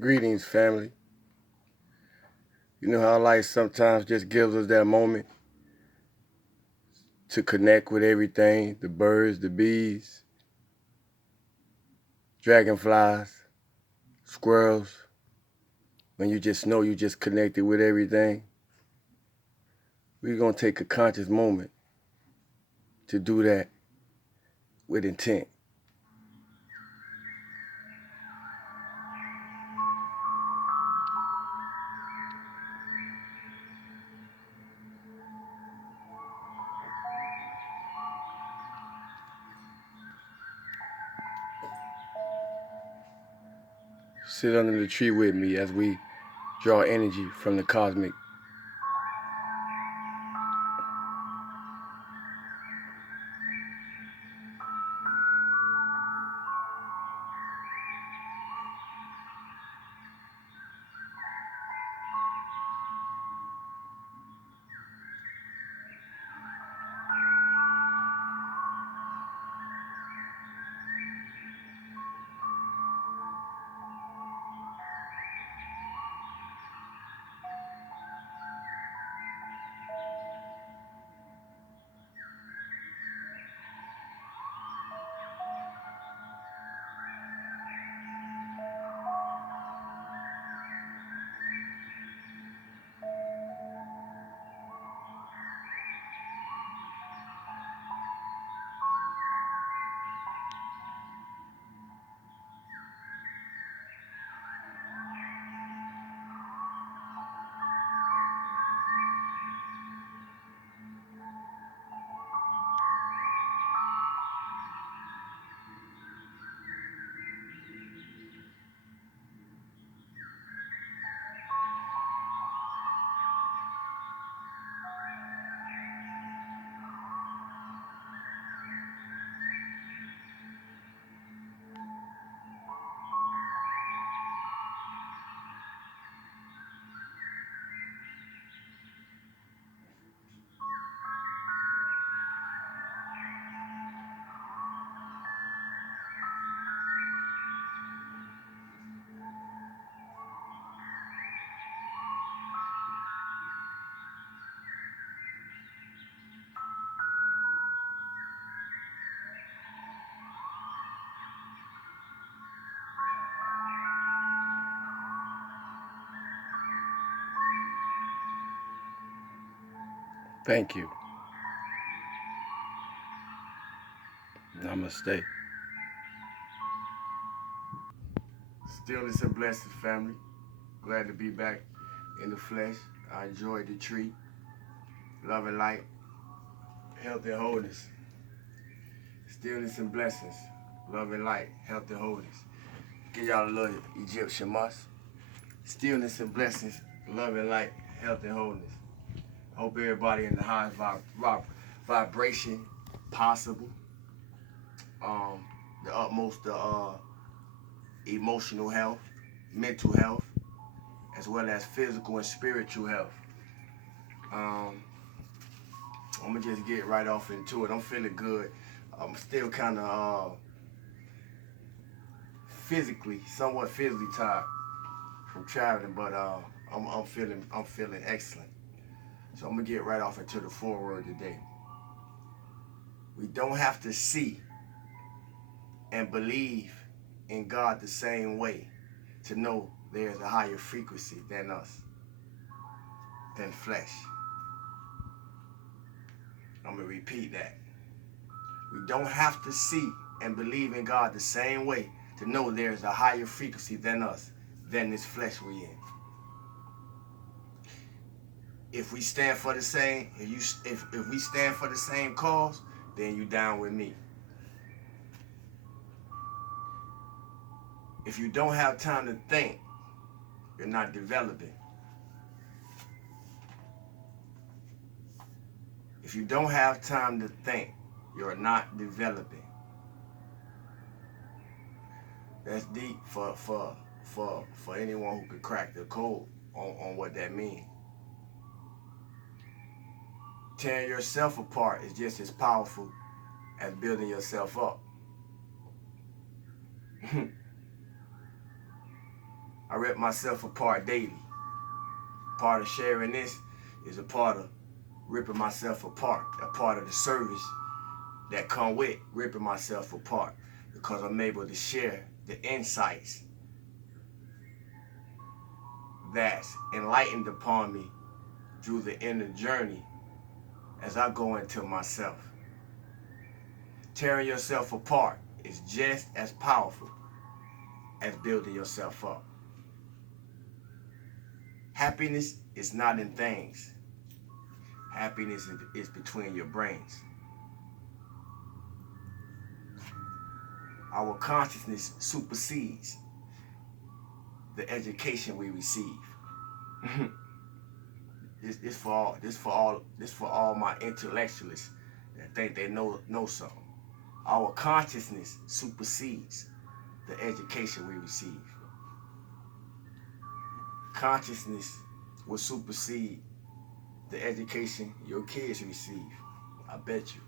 Greetings, family. You know how life sometimes just gives us that moment to connect with everything, the birds, the bees, dragonflies, squirrels, when you just know you just connected with everything. We're going to take a conscious moment to do that with intent. Sit under the tree with me as we draw energy from the cosmic. Thank you. Namaste. Stillness and blessings, family. Glad to be back in the flesh. I enjoyed the treat. Love and light, health and wholeness. Stillness and blessings. Love and light, health and wholeness. Give y'all a little Egyptian must. Stillness and blessings. Love and light, health and wholeness. Hope everybody in the highest vibration possible. The utmost emotional health, mental health, as well as physical and spiritual health. Um, I'm gonna just get right off into it. I'm feeling good. I'm still kind of somewhat physically tired from traveling, but I'm feeling excellent. So I'm gonna get right off into the foreword today. We don't have to see and believe in God the same way to know there's a higher frequency than us, than flesh. I'm gonna repeat that. We don't have to see and believe in God the same way to know there's a higher frequency than us, than this flesh we in. If we stand for the same, if we stand for the same cause, then you down with me. If you don't have time to think, you're not developing. If you don't have time to think, you're not developing. That's deep for anyone who could crack the code on what that means. Tearing yourself apart is just as powerful as building yourself up. I rip myself apart daily. Part of sharing this is a part of ripping myself apart, a part of the service that come with ripping myself apart, because I'm able to share the insights that's enlightened upon me through the inner journey as I go into myself. Tearing yourself apart is just as powerful as building yourself up. Happiness is not in things. Happiness is between your brains. Our consciousness supersedes the education we receive. This for all my intellectualists that think they know something. Our consciousness supersedes the education we receive. Consciousness will supersede the education your kids receive. I bet you.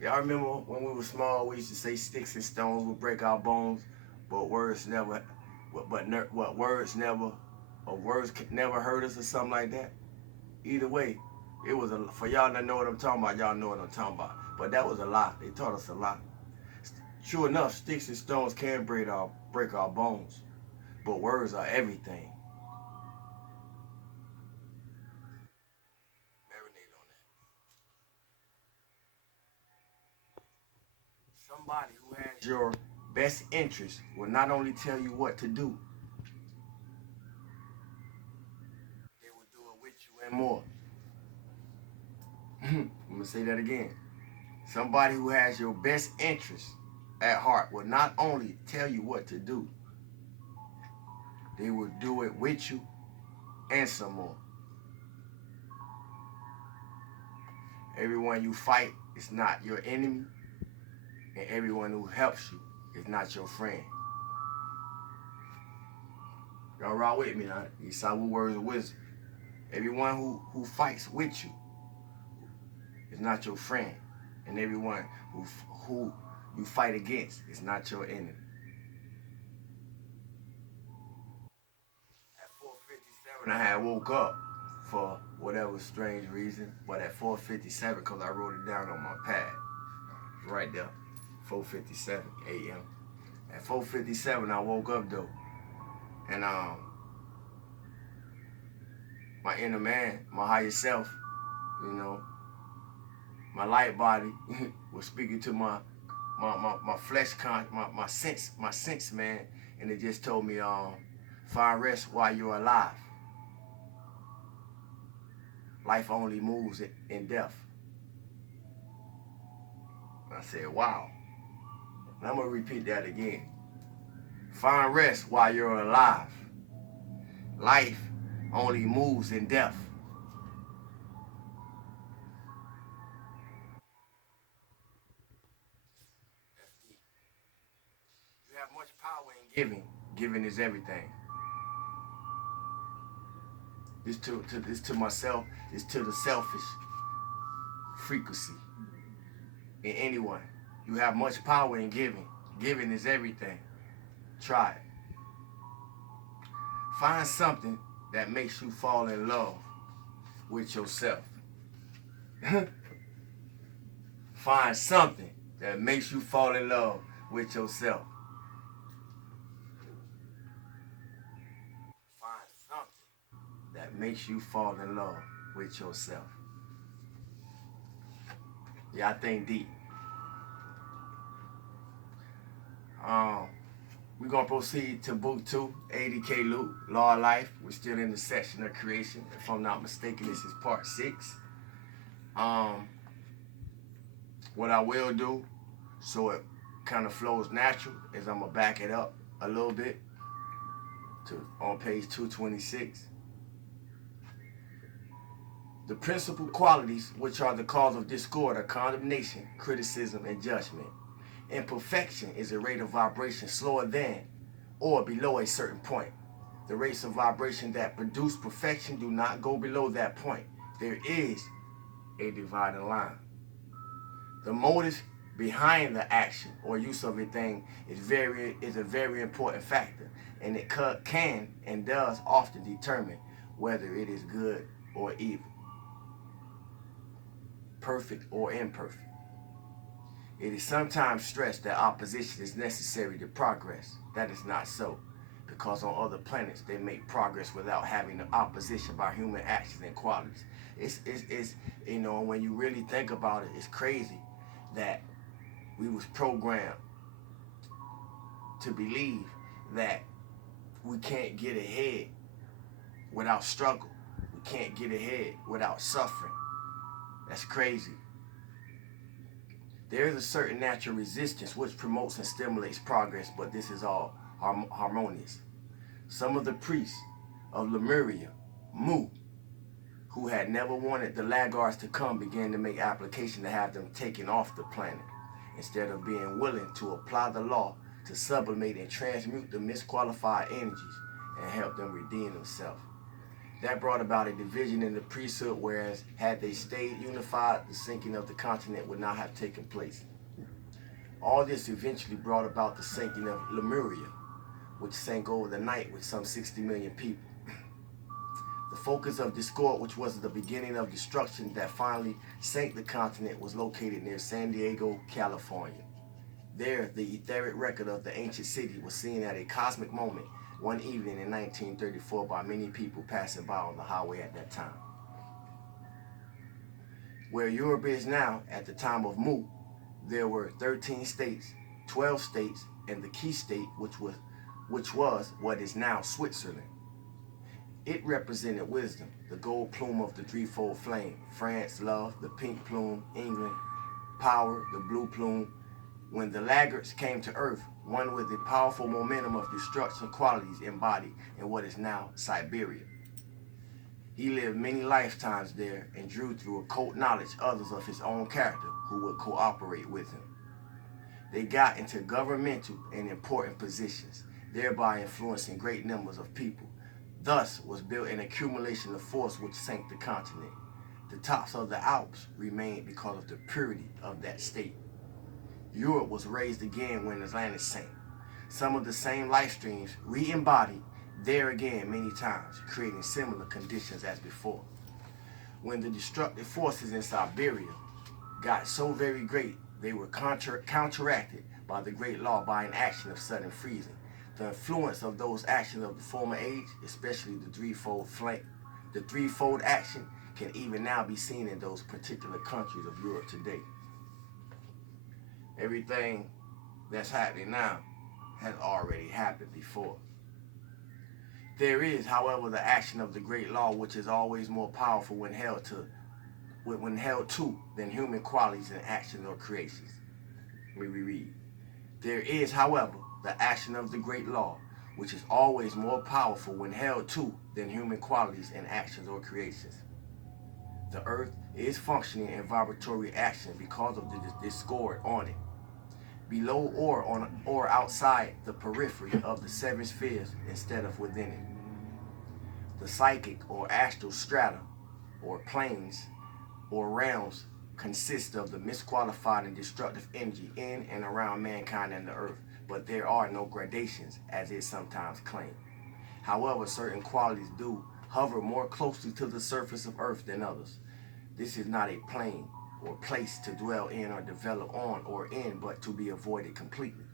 Y'all remember when we were small, we used to say sticks and stones will break our bones, but words never could never hurt us or something like that. Either way, it was for y'all that know what I'm talking about, y'all know what I'm talking about. But that was a lie. They taught us a lie. True enough, sticks and stones can break our bones, but words are everything. Marinate on that. Somebody who has your best interest will not only tell you what to do, they will do it with you and more. I'm gonna say that again. Somebody who has your best interest at heart will not only tell you what to do, they will do it with you and some more. Everyone you fight is not your enemy, and everyone who helps you is not your friend. Y'all rock with me now. These are words of wisdom. Everyone who fights with you is not your friend, and everyone who you fight against is not your enemy. At 4:57, I had woke up for whatever strange reason, but at 4:57, because I wrote it down on my pad, right there, 4:57 a.m. At 4:57, I woke up though, and my inner man, my higher self, you know, my light body was speaking to my flesh my sense man, and it just told me find rest while you're alive. Life only moves in death. I said, wow. And I'm gonna repeat that again. Find rest while you're alive. Life only moves in death. You have much power in giving. Giving is everything. This to myself, this to the selfish frequency in anyone. You have much power in giving. Giving is everything. Try it. Find something that makes you fall in love with yourself. Find something that makes you fall in love with yourself. Find something that makes you fall in love with yourself. Yeah, I think deep. We're gonna proceed to book 2, Bk2, Law of Life. We're still in the section of creation. If I'm not mistaken, this is part 6. What I will do, so it kind of flows natural, is I'm gonna back it up a little bit to on page 226. The principal qualities which are the cause of discord are condemnation, criticism, and judgment. Imperfection is a rate of vibration slower than or below a certain point. The rates of vibration that produce perfection do not go below that point. There is a dividing line. The motive behind the action or use of a thing is a very important factor. and it can and does often determine whether it is good or evil, perfect or imperfect. It is sometimes stressed that opposition is necessary to progress. That is not so, because on other planets they make progress without having the opposition by human actions and qualities. It's when you really think about it, it's crazy that we was programmed to believe that we can't get ahead without struggle. We can't get ahead without suffering. That's crazy. There is a certain natural resistance which promotes and stimulates progress, but this is all harmonious. Some of the priests of Lemuria, Mu, who had never wanted the laggards to come, began to make application to have them taken off the planet, instead of being willing to apply the law to sublimate and transmute the misqualified energies and help them redeem themselves. That brought about a division in the priesthood, whereas had they stayed unified, the sinking of the continent would not have taken place. All this eventually brought about the sinking of Lemuria, which sank over the night with some 60 million people. The focus of discord, which was the beginning of destruction that finally sank the continent, was located near San Diego, California. There, the etheric record of the ancient city was seen at a cosmic moment one evening in 1934 by many people passing by on the highway at that time. Where Europe is now, at the time of Mu, there were 13 states, 12 states, and the key state, which was what is now Switzerland. It represented wisdom, the gold plume of the threefold flame, France, love, the pink plume, England, power, the blue plume. When the laggards came to Earth, one with the powerful momentum of destruction qualities embodied in what is now Siberia. He lived many lifetimes there and drew through occult knowledge others of his own character who would cooperate with him. They got into governmental and important positions, thereby influencing great numbers of people. Thus was built an accumulation of force which sank the continent. The tops of the Alps remained because of the purity of that state. Europe was raised again when Atlantis sank. Some of the same life streams re-embodied there again many times, creating similar conditions as before. When the destructive forces in Siberia got so very great, they were counteracted by the great law by an action of sudden freezing. The influence of those actions of the former age, especially the threefold action, can even now be seen in those particular countries of Europe today. Everything that's happening now has already happened before. There is, however, the action of the great law, which is always more powerful when held to than human qualities and actions or creations. Let me reread. There is, however, the action of the great law, which is always more powerful when held to than human qualities and actions or creations. The earth is functioning in vibratory action because of the discord on it, below or outside the periphery of the seven spheres instead of within it. The psychic or astral strata, or planes, or realms consist of the misqualified and destructive energy in and around mankind and the earth, but there are no gradations, as is sometimes claimed. However, certain qualities do hover more closely to the surface of earth than others. This is not a plane or place to dwell in or develop on or in, but to be avoided completely.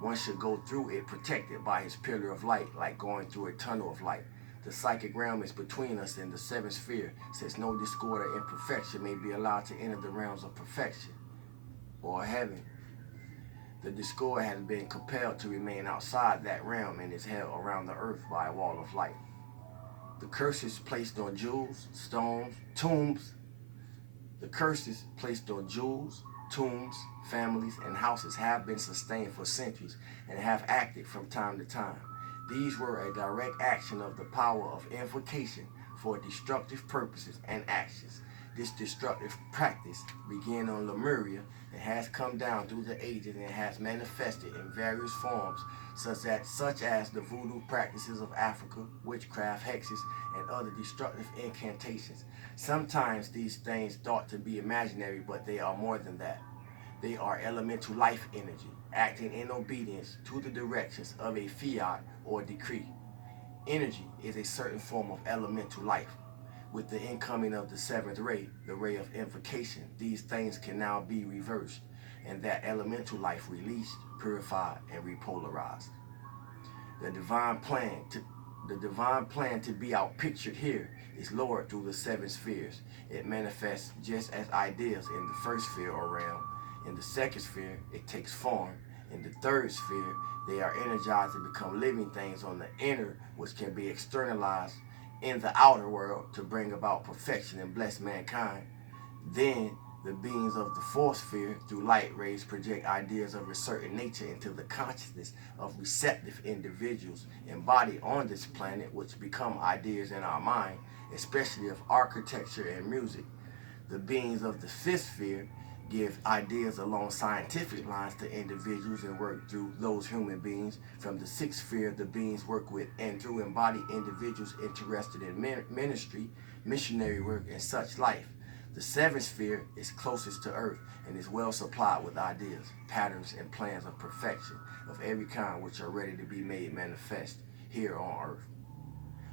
One should go through it protected by his pillar of light, like going through a tunnel of light. The psychic realm is between us and the seventh sphere, since no discord or imperfection may be allowed to enter the realms of perfection or heaven. The discord has been compelled to remain outside that realm and is held around the earth by a wall of light. The curses placed on jewels, stones, tombs. The curses placed on jewels, tombs, families, and houses have been sustained for centuries and have acted from time to time. These were a direct action of the power of invocation for destructive purposes and actions. This destructive practice began on Lemuria and has come down through the ages and has manifested in various forms, such as the voodoo practices of Africa, witchcraft, hexes, and other destructive incantations. Sometimes these things thought to be imaginary, but they are more than that. They are elemental life energy, acting in obedience to the directions of a fiat or decree. Energy is a certain form of elemental life. With the incoming of the seventh ray, the ray of invocation, these things can now be reversed, and that elemental life released, purified, and repolarized. The divine plan to the divine plan to be outpictured here is lowered through the seven spheres. It manifests just as ideas in the first sphere or realm. In the second sphere, it takes form. In the third sphere, they are energized to become living things on the inner, which can be externalized in the outer world to bring about perfection and bless mankind. Then the beings of the fourth sphere, through light rays, project ideas of a certain nature into the consciousness of receptive individuals embodied on this planet, which become ideas in our mind, especially of architecture and music. The beings of the fifth sphere give ideas along scientific lines to individuals and work through those human beings. From the sixth sphere, the beings work with and through embodied individuals interested in ministry, missionary work, and such life. The seventh sphere is closest to Earth and is well supplied with ideas, patterns, and plans of perfection of every kind which are ready to be made manifest here on Earth.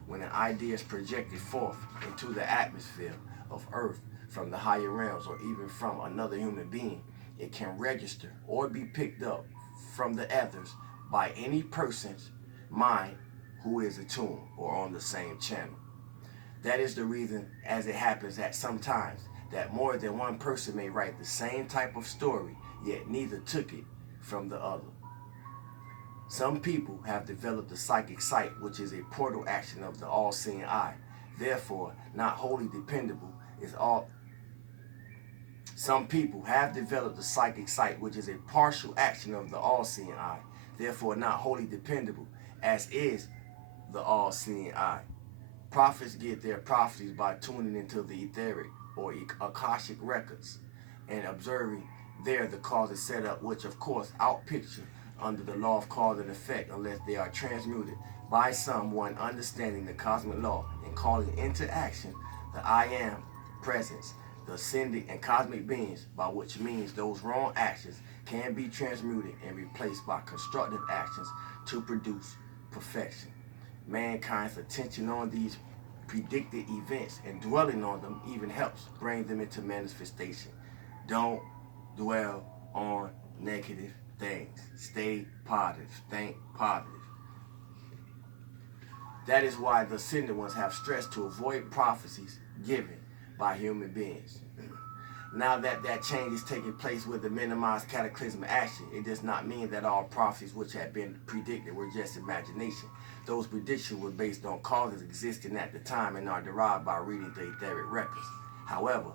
When an idea is projected forth into the atmosphere of Earth from the higher realms or even from another human being, it can register or be picked up from the ethers by any person's mind who is attuned or on the same channel. That is the reason, as it happens at some times, that more than one person may write the same type of story, yet neither took it from the other. Some people have developed the psychic sight, which is a portal action of the all-seeing eye. Therefore, not wholly dependable is all. Some people have developed the psychic sight, which is a partial action of the all-seeing eye. Therefore, not wholly dependable, as is the all-seeing eye. Prophets get their prophecies by tuning into the etheric or Akashic records and observing there the causes set up, which of course outpicture under the law of cause and effect unless they are transmuted by someone understanding the cosmic law and calling into action the I am presence, the ascending and cosmic beings, by which means those wrong actions can be transmuted and replaced by constructive actions to produce perfection. Mankind's attention on these predicted events and dwelling on them even helps bring them into manifestation. Don't dwell on negative things. Stay positive. Think positive. That is why the ascended ones have stressed to avoid prophecies given by human beings. Now that that change is taking place with the minimized cataclysmic action, it does not mean that all prophecies which had been predicted were just imagination. Those predictions were based on causes existing at the time and are derived by reading the etheric records. However,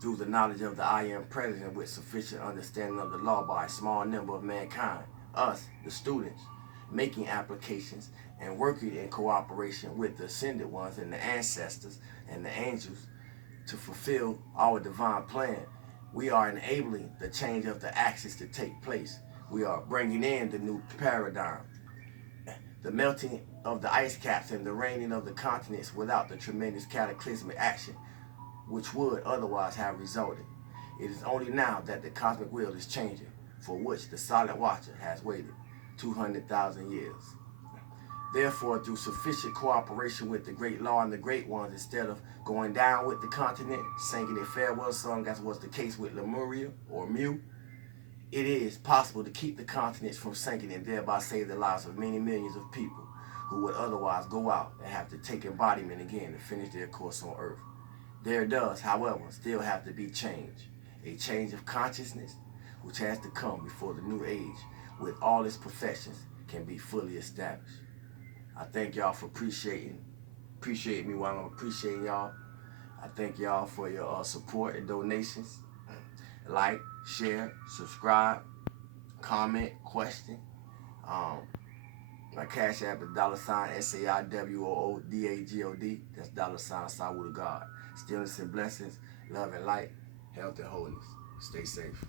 through the knowledge of the I Am Present with sufficient understanding of the law by a small number of mankind, us, the students, making applications and working in cooperation with the ascended ones and the ancestors and the angels, to fulfill our divine plan, we are enabling the change of the axis to take place. We are bringing in the new paradigm. The melting of the ice caps and the raining of the continents without the tremendous cataclysmic action which would otherwise have resulted. It is only now that the cosmic wheel is changing, for which the silent watcher has waited 200,000 years. Therefore, through sufficient cooperation with the great law and the great ones, instead of going down with the continent, singing a farewell song as was the case with Lemuria or Mu, it is possible to keep the continents from sinking and thereby save the lives of many millions of people who would otherwise go out and have to take embodiment again to finish their course on Earth. There does, however, still have to be change, a change of consciousness which has to come before the new age with all its perfections can be fully established. I thank y'all for appreciating me while I'm appreciating y'all. I thank y'all for your support and donations. Like, share, subscribe, comment, question. My cash app is $SAIWOODAGOD. That's $Sawooda God. Stillness and blessings, love and light, health and wholeness. Stay safe.